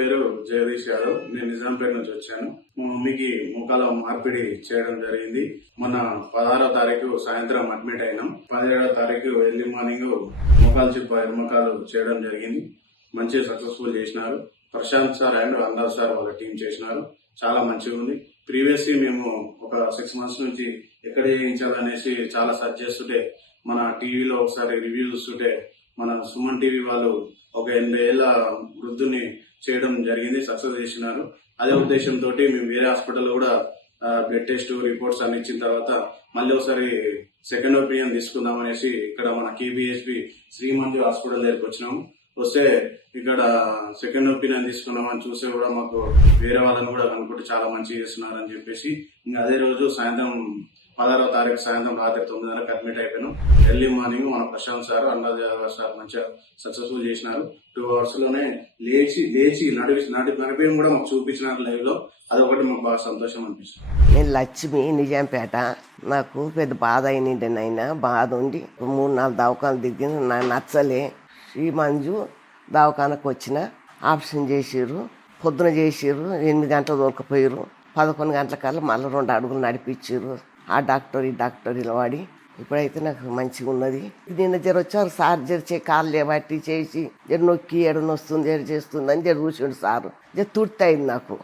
పేరు జగదీష్ యాదవ్. నేను నిజాంపేట నుంచి వచ్చాను. మా మమ్మీకి మోకాల మార్పిడి చేయడం జరిగింది. మన 16వ తారీఖు సాయంత్రం అడ్మిట్ అయినాం. 17వ తారీఖు ఎర్లీ మార్నింగ్ మోకాలు చిప్ప ఎర్మకాలు చేయడం జరిగింది. మంచిగా సక్సెస్ఫుల్ చేసినారు. ప్రశాంత్ సార్ అండ్ అన్నార్ సార్ వాళ్ళ టీం చేసినారు. చాలా మంచిగా ఉంది. ప్రీవియస్లీ మేము ఒక 6 months నుంచి ఎక్కడ చేయించాలనేసి చాలా సర్చ్ చేస్తుంటే మన టీవీలో ఒకసారి రివ్యూ చూస్తుంటే మన సుమన్ టీవీ వాళ్ళు ఒక 80 ఏళ్ల వృద్ధుని చేయడం జరిగింది. సక్సెస్ చేసినారు. అదే ఉద్దేశంతో మేము వేరే హాస్పిటల్లో కూడా బ్లడ్ టెస్ట్ రిపోర్ట్స్ అన్ని ఇచ్చిన తర్వాత మళ్ళీ ఒకసారి సెకండ్ ఒపీనియన్ తీసుకుందాం అనేసి ఇక్కడ మన కేబిహెచ్పి శ్రీమంజు హాస్పిటల్ దగ్గరికి వచ్చినాము. వస్తే ఇక్కడ సెకండ్ ఒపీనియన్ తీసుకున్నామని చూస్తే కూడా మాకు వేరే వాళ్ళని కూడా కనుక్కుంటే చాలా మంచిగా చేస్తున్నారని చెప్పేసి ఇంకా అదే రోజు సాయంత్రం 16వ తారీఖు సాయంత్రం రాత్రి 9:30 అడ్మిట్ అయిపోయాను. ఎర్లీ మార్నింగ్ మన ప్రశాంత్ సార్ అన్నార్ సార్ మంచిగా సక్సెస్ఫుల్ చేసినారు. 2 hours లోనే లేచి నడిపేయడం కూడా మాకు చూపించినారు లైవ్ లో. అదొకటి మాకు బాగా సంతోషం అనిపిస్తుంది. నేను లక్ష్మి నిజాంపేట. నాకు పెద్ద బాధ అయినండి నాయన. బాధ ఉండి 3-4 దవాఖానలు దిగింది. నాకు నచ్చలే. ఈ మంజు దవాఖానకు వచ్చిన ఆపరేషన్ చేసిర్రు. పొద్దున చేసిర్రు. 8 గంటలు దొరకపోయారు. 11 గంటల కల్లా మళ్ళీ 2 అడుగులు నడిపించారు. ఆ డాక్టర్ ఈ డాక్టర్ ఇలా వాడి ఇప్పుడైతే నాకు మంచిగా ఉన్నది. నిన్న వచ్చారు సార్ జరిచే కాళ్ళు లేబట్టి చేసి జర నొక్కి ఎడ నొస్తుంది జర చేస్తుంది అని జర చూసిండు సారు. జర తుర్తి అయింది నాకు.